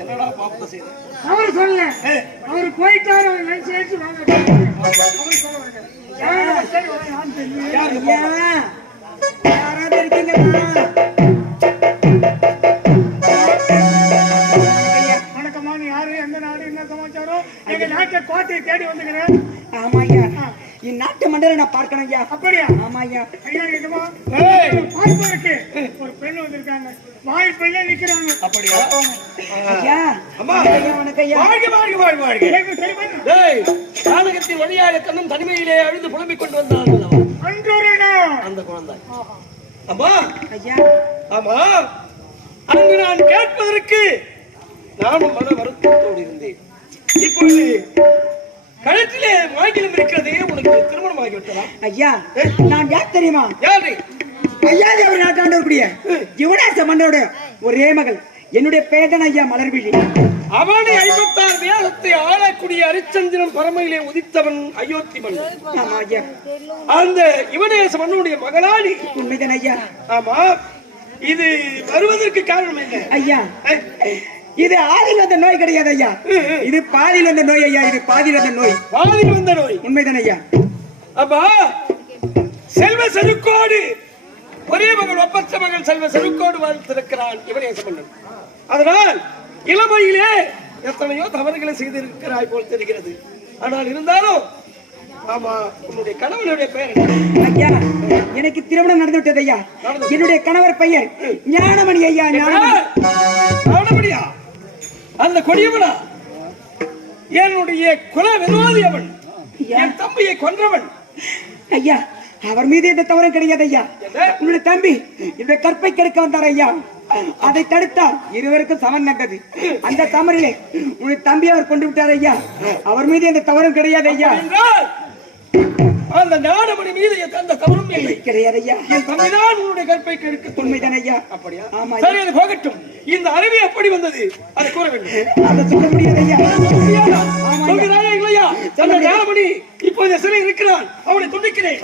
என்னடா பாப்பா செய்த அவர் சொல்ல அவர் போயிட்டாரு. அவர் நினைச்சு வாங்க யாராவது இருக்கீங்களா? வணக்கம்மா. நீ யாரு, எந்த நாடு, என்ன சமாச்சாரம்? எங்க நாட்டை கோட்டையை தேடி வந்துக்கிறேன். ஆமா ஐயா, இந்நாட்டு மண்டல நான் பார்க்கணும் ஐயா. அப்படியா? ஆமா ஐயா. ஐயா என்னமா பார்ப்பதற்கு ஒரு பெண் வந்திருக்காங்க. வாய் பெண்ணே நிக்கிறாங்க. அப்படியா? ஐயா அம்மா வணக்கம் ஐயா. வாழ்க வாழ்க வாழ்க வாழ்க. எனக்கு தெரியுமா? டேய், கானகத்தின் வழியாக கண்ணும் தனிமையிலே அழுது புலம்பிக் கொண்டு வந்தார்கள் அன்றொரு அந்த குழந்தை. அம்மா ஐயா. ஆமா, அங்கு நான் கேட்பதற்கு நானும் மன வருத்தத்தோடு இருந்தேன். இப்பொழுது கழுத்திலே மாங்கிலம் இருக்கிறதே, உனக்கு திருமணம் ஆகிவிட்டதா? ஐயா நான் யார் தெரியுமா? யாரு? ஐயா அவர் நாட்டாண்டக்கூடிய யுவராஜ மன்னோட ஒரே மகள். என்னுடைய பேதன் ஐயா மலர்விழி. அவனை 56 வேதத்தை ஆளக்கூடிய அரிச்சந்திரன் பரமையிலே உதித்தவன் அயோத்தி மன்னன். ஆமா ஐயா. அந்த யுவனேச மன்னனுடைய மகளாடி. உண்மைதான் ஐயா. ஆமா, இது வருவதற்கு காரணம் என்ன ஐயா? இது ஆதியில் வந்த நோய் கிடையாது ஐயா, இது பாதியில் வந்த நோய் ஐயா. இது பாதியில் வந்த நோய். பாதியில் வந்த நோய். உண்மைதான் ஐயா. அப்பா செல்வ செருக்கோடு ஒரே மகள், ஒப்பற்ற மகள் செல்வ செருக்கோடு வாழ்த்திருக்கிறான் யுவனேச மன்னன். அதனால் இளமையிலே எத்தனையோ தவறுகளை செய்திருக்கிறாய் போல் தெரிகிறது. ஆனால் இருந்தாலும் ஆமா, உன்னுடைய கணவனுடைய பெயர் ஐயா? எனக்கு திருமணம் நடந்து விட்டது ஐயா. என்னுடைய கணவர் பெயர் ஞானமணி ஐயா. ஞானமணியா? அந்த கொடியவனா? என்னுடைய குல விரோதி அவன். என் தம்பியை கொன்றவன் ஐயா. அவர் மீது எந்த தவறும் கிடையாது ஐயா. உன்னுடைய தம்பி இந்த கற்பை கெடுக்க வந்தார் ஐயா. அதை தடுத்தால் இருவருக்கும் சமன் நடந்தது. அந்த தவறிலே உன்னுடைய தம்பி அவர் கொண்டு விட்டார் ஐயா. அவர் மீது எந்த தவறும் கிடையாது ஐயா. அந்த ஞானமணி மீது எந்த தவறும் இல்லை. கிடையாது ஐயா. என் தம்பிதான் உன்னுடைய கற்பை கெடுக்க. உண்மைதான் ஐயா. அப்படியா? ஆமா. சரி, அது போகட்டும். இந்த அறிவு எப்படி வந்தது அதை கூற வேண்டும். அதை சொல்ல முடியாது ஐயா. சொல்கிறாயா இல்லையா? அந்த ஞானமணி இப்போது சிறை இருக்கிறான். அவனை துண்டிக்கிறேன்.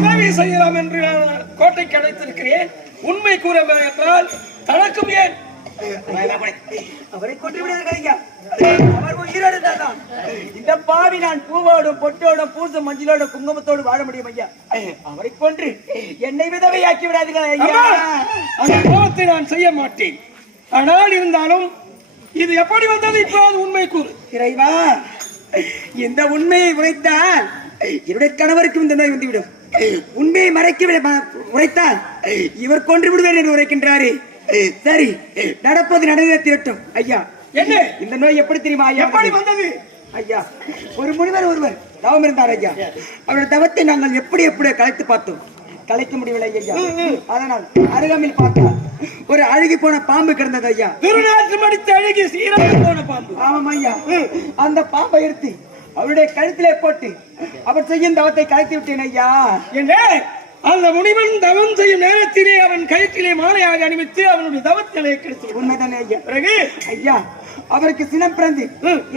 உதவி செய்யலாம் என்று நான் கோட்டைக்கு அழைத்திருக்கிறேன். உண்மை கூற என்றால் தனக்கும் ஏன் அவரை கொண்டு விடுவதற்கு ஐயா. அவர் உயிரோடு தான். இந்த பாவி நான் பூவோடும் பொட்டோடும் பூச மஞ்சளோட குங்குமத்தோடு வாழ முடியும் ஐயா. அவரை கொன்று என்னை விதவையாக்கி விடாதீர்கள் ஐயா. அந்த கோபத்தை நான் செய்ய மாட்டேன். ஆனால் இருந்தாலும் இது எப்படி வந்தது? இப்போது உண்மை கூறு. இறைவா, இந்த உண்மையை உரைத்தால் என்னுடைய கணவருக்கும் இந்த நோய் வந்துவிடும். உண்மையை மறைக்க உரைத்தால் இவர் கொன்று விடுவேன் என்று உரைக்கின்றாரே. சரி, நடப்பது நடந்தேறட்டும் ஐயா. என்ன இந்த நோய் எப்படி தெரியுமா ஐயா? எப்படி வந்தது ஐயா? ஒரு முனிவர் ஒருவர் தவம் இருந்தார் ஐயா. அவருடைய தவத்தை நாங்கள் எப்படி கலைத்து பார்த்தோம். கலைக்க முடியவில்லை ஐயா. அதனால் அருகாமையில் பார்த்தால் ஒரு அழுகி போன பாம்பு கிடந்தது ஐயா. திருநாற்றம் அடித்து அழுகி சீராக போன பாம்பு. ஆமாம் ஐயா. அந்த பாம்பை எடுத்து அவருடைய கழுத்திலே போட்டு அவர் செய்யும் தவத்தை கலைத்து விட்டேன் ஐயா. என்ன? அந்த முனிவன் தவம் செய்யும் நேரத்திலே அவன் கயிற்றிலே மாலையாக அணிவித்து அவனுடைய தவத்திலே கிடைத்து. உண்மைதானே ஐயா? பிறகு ஐயா அவருக்கு சினம் பிறந்து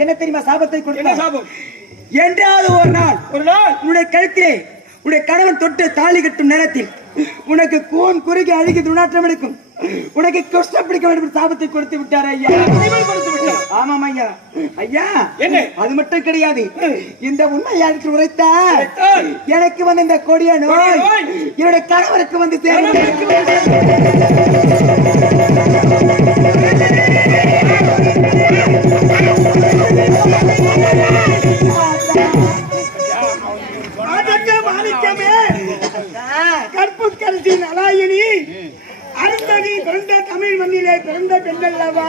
என்ன தெரியுமா சாபத்தை கொடுத்த? சாபம்? என்றாவது ஒரு நாள் உன்னுடைய கழுத்திலே உன்னுடைய கணவன் தொட்டு தாலி கட்டும் நேரத்தில் உனக்கு கூன் குறுகி அழுகி துர்நாற்றம் எடுக்கும், உனக்கு கஷ்டம் பிடிக்க வேண்டும் சாபத்தை கொடுத்து விட்டார் ஐயா. ஆமாம் ஐயா. ஐயா என்ன? அது மட்டும் கிடையாது. இந்த உண்மை எனக்கு உரைத்தால் எனக்கு வந்து இந்த கொடிய நோய் என்னுடைய கணவருக்கு வந்து சேரும். கற்பு கருத்தின் அலாயினி அருந்ததி பிறந்த தமிழ் மண்ணிலே பிறந்த பெண்ணல்லவா.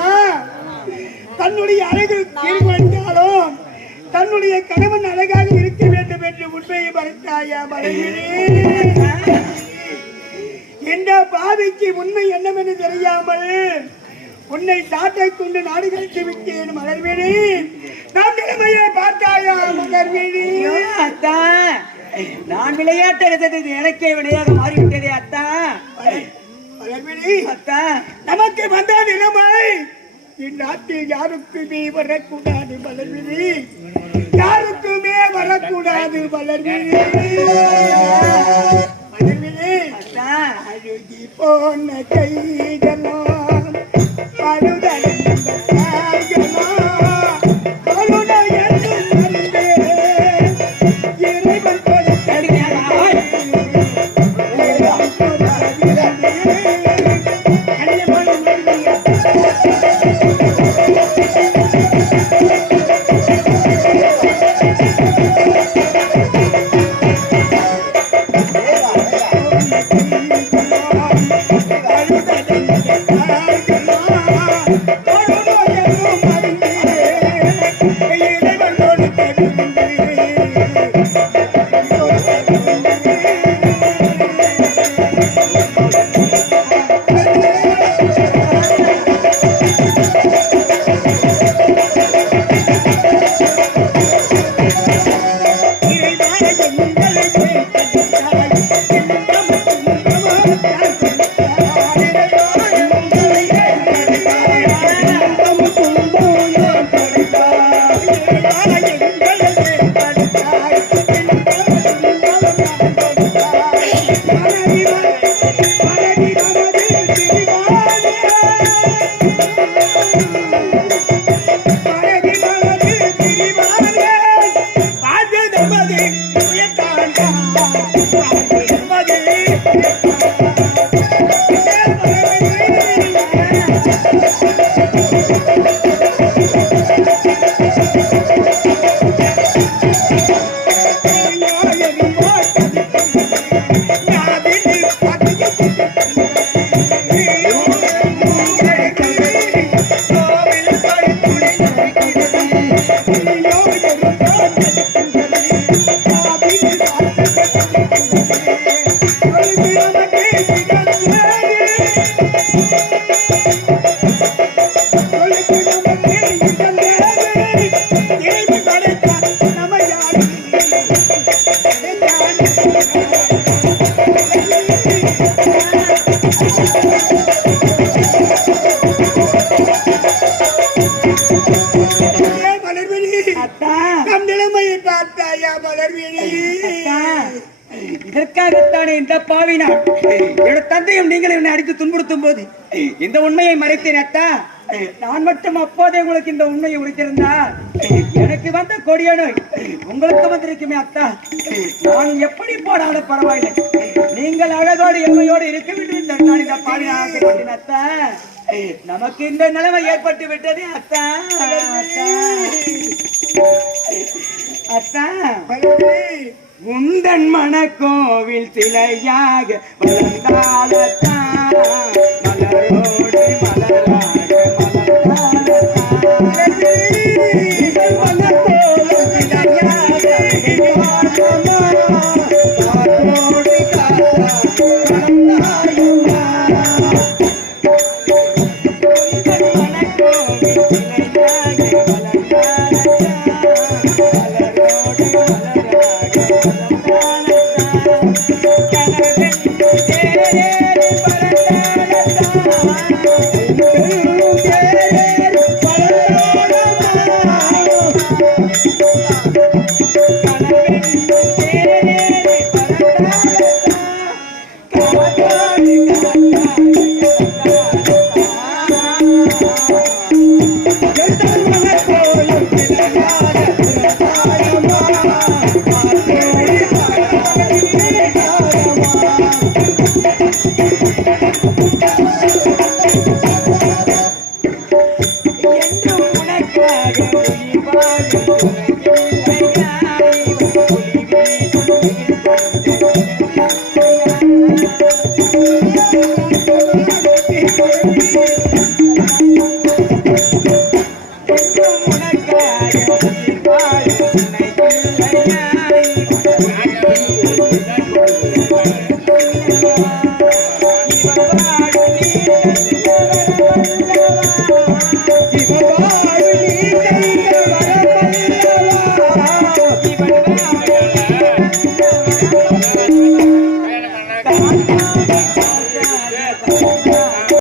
தன்னுடைய அழகு தீர்மானித்தாலும் தன்னுடைய கணவன் அழகாக இருக்க வேண்டும் என்று உண்மையை மறைத்தாயா மலர்விழி? என்ற பாவிக்கு உண்மை என்னவென்று தெரியாமல் உன்னை சாட்டை கொண்டு நாடு கழித்து விட்டேன் மலர்விழி. நம் நிலைமையை பார்த்தாயா மலர்விழி? அத்தா, நான் விளையாட்டு எனக்கே விளையாக மாறிவிட்டதே அத்தா. அத்தா, நமக்கு வந்த நிலைமை இந்நாட்டில் யாருக்குமே வரக்கூடாது மலர்விழி. யாருக்குமே வரக்கூடாது மலர்விழி. மலர்விழி, அழுகி போன கைகளாம் பழுதடைந்த கால்களாம் கருணை என்னும் அன்பே இறைவன் கொடுத்த இதற்காகத்தானே இந்த பாவினான் என்னோட தந்தையும் நீங்கள் என்னை அடித்து துன்புறுத்தும் போது இந்த உண்மையை மறைத்தேன் அத்தா. நான் மட்டும் அப்போதே உங்களுக்கு இந்த உண்மையை உரைத்திருந்தா எனக்கு வந்த கொடிய நோய் உங்களுக்கு வந்திருக்குமே அத்தா. நான் எப்படி போனாலும் பரவாயில்லை, நீங்கள் அழகோடு என்மையோடு இருக்க வேண்டும். நான் இந்த பாவினான் ஆசைப்பட்டேன் அத்தா. நமக்கு இந்த நிலைமை ஏற்பட்டு விட்டது அத்தா. அத்தா உந்தன் மனக்கோவில் சிலையாக வளர்ந்தாலத்தான் மலரோடு மலராக